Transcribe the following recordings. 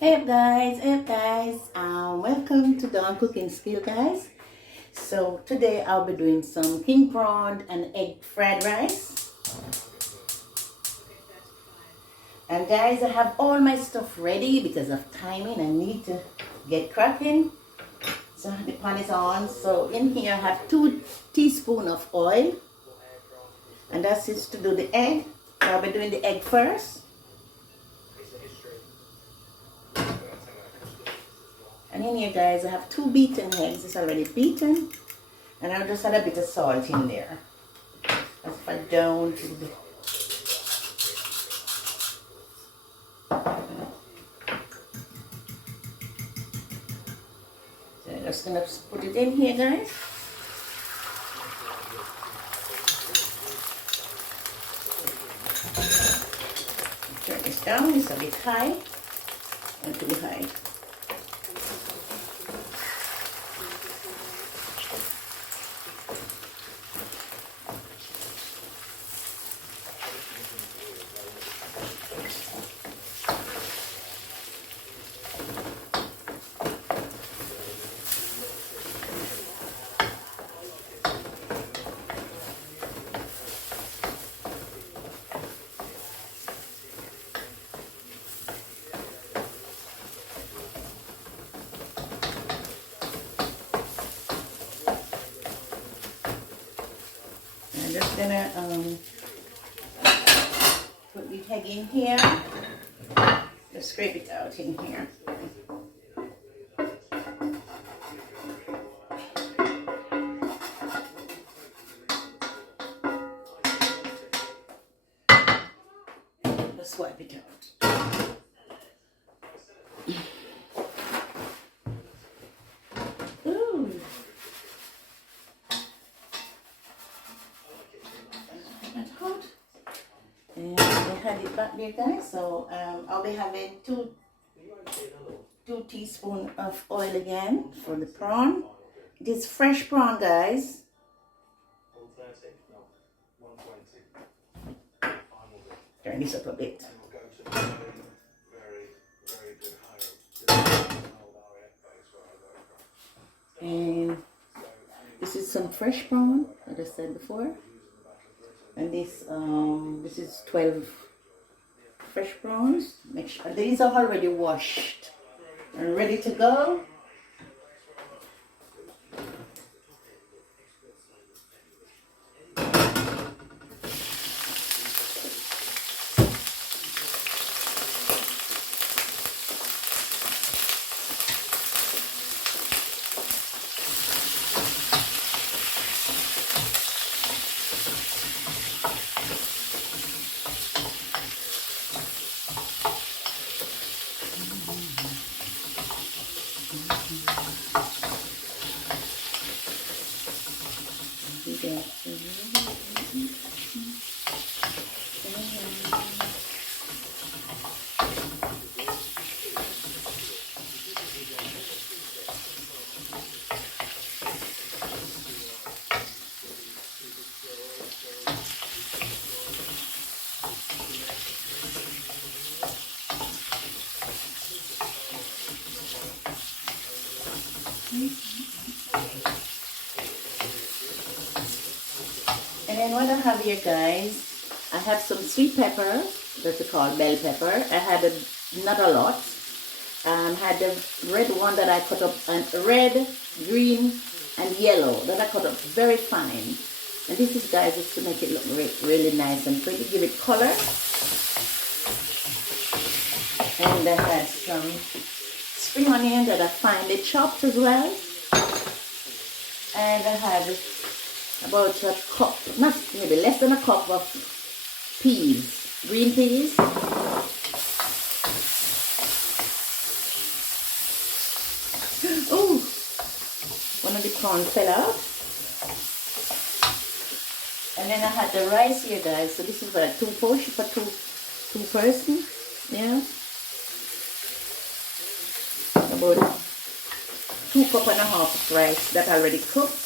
Hey up guys, welcome to Dawn Cooking Skill guys. So today I'll be doing some king prawn and egg fried rice. And guys, I have all my stuff ready because of timing. I need to get cracking. So the pan is on. So in here I have 2 teaspoons of oil. And that's just to do the egg. I'll be doing the egg first. And in here guys, I have 2 beaten eggs. It's already beaten. And I'll just add a bit of salt in there. As if I don't. So I'm just gonna put it in here guys. Turn this down, it's a bit high. Not too high. I'm just gonna put the egg in here. Just scrape it out in here. Just wipe it out. Ooh. That's hot. And I had it back there guys, so I'll be having two teaspoons of oil again for the prawn. It is fresh prawn guys. Turn this up a bit. And this is some fresh prawn, like I said before. And this is 12 fresh prawns. Make sure these are already washed and ready to go. And then what I have here guys, I have some sweet pepper, that we call bell pepper. I had not a lot. Had the red one that I cut up, and red, green, and yellow that I cut up very fine. And this is guys, just to make it look really nice and pretty, give it color. And I had some spring onion that I finely chopped as well. And I had about a cup, not maybe less than a cup of peas, green peas. Oh, one of the corn fell out. And then I had the rice here guys, so this is for 2 portion for two person, yeah. About 2.5 cups of rice that already cooked.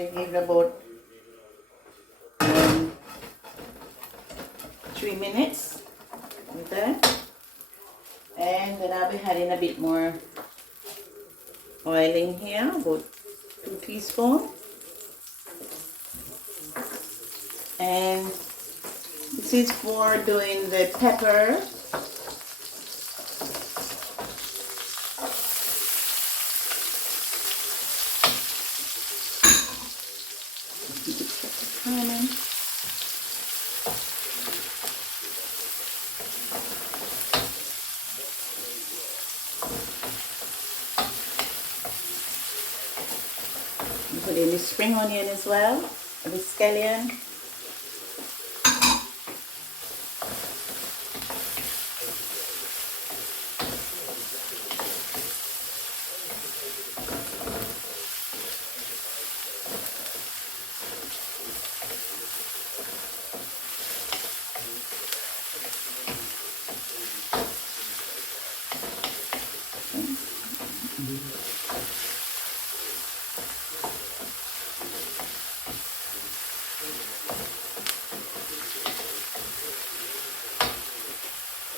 to give it about 3 minutes with that. And then I'll be adding a bit more oil in here, about 2 teaspoons. And this is for doing the pepper. Put in the spring onion as well, the scallion.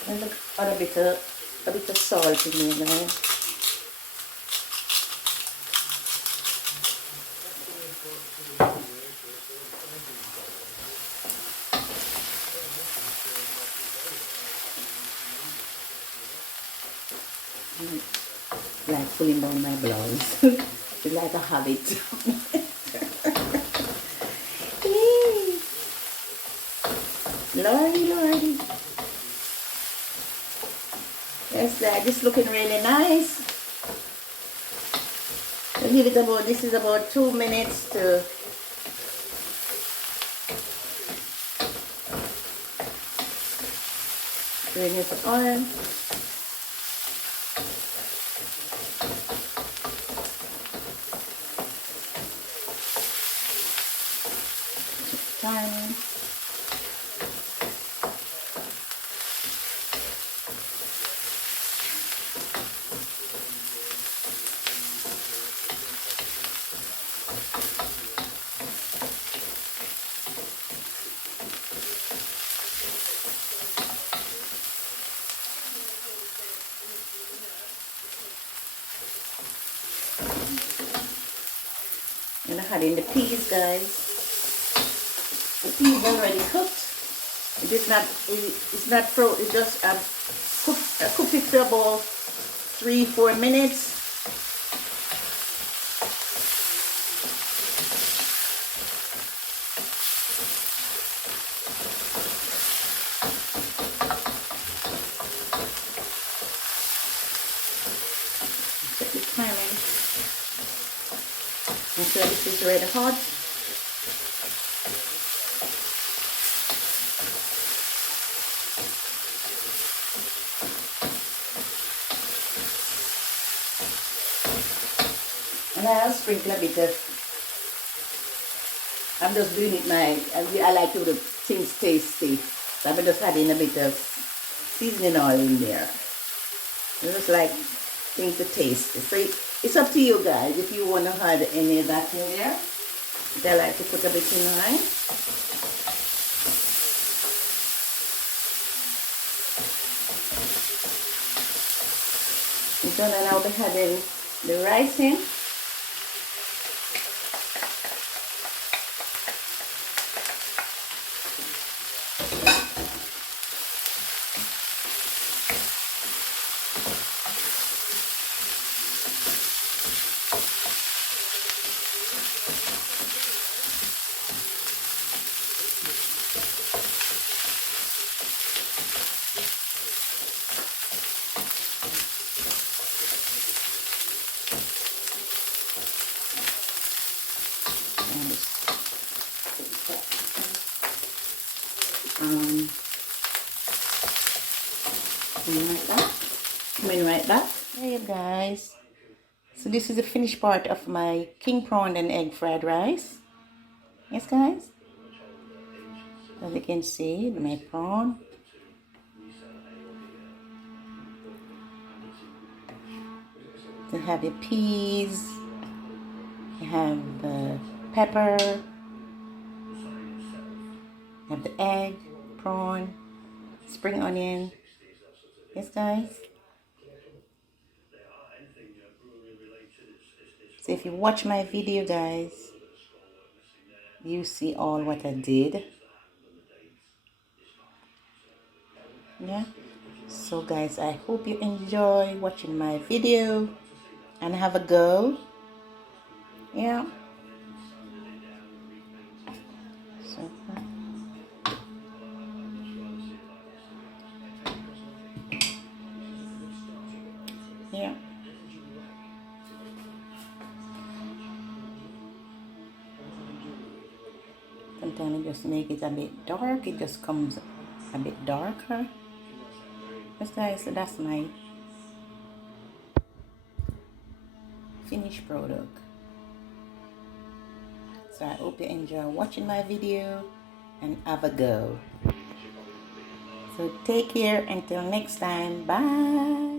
And look, add a bit of salt in there now. Like pulling down my blouse. It's like a habit. Lordy, lordy. Yes, this is looking really nice. So give it about, this is about 2 minutes to bring it on. Time. And I had in the peas, guys. The peas already cooked. It is not. It's not frozen. It just cooked it for about 3-4 minutes. Check the timing. So this is red hot. And I'll sprinkle a bit of, I'm just doing it I like to do things tasty. So I'm just adding a bit of seasoning oil in there. I just like things to taste. So it's up to you guys if you want to add any of that in there. I like to put a bit in mine. So then I'll be adding the rice in. Coming right back. Hey guys, so this is the finished part of my king prawn and egg fried rice. Yes guys, as you can see, my prawn. You have your peas, you have pepper, have the egg, prawn, spring onion. Yes, guys. So if you watch my video, guys, you see all what I did. Yeah. So guys, I hope you enjoy watching my video and have a go. Yeah. So, yeah. Sometimes I just make it a bit dark. It just comes a bit darker. Yes, guys, so that's my finished product. So I hope you enjoy watching my video and have a go. So take care until next time. Bye.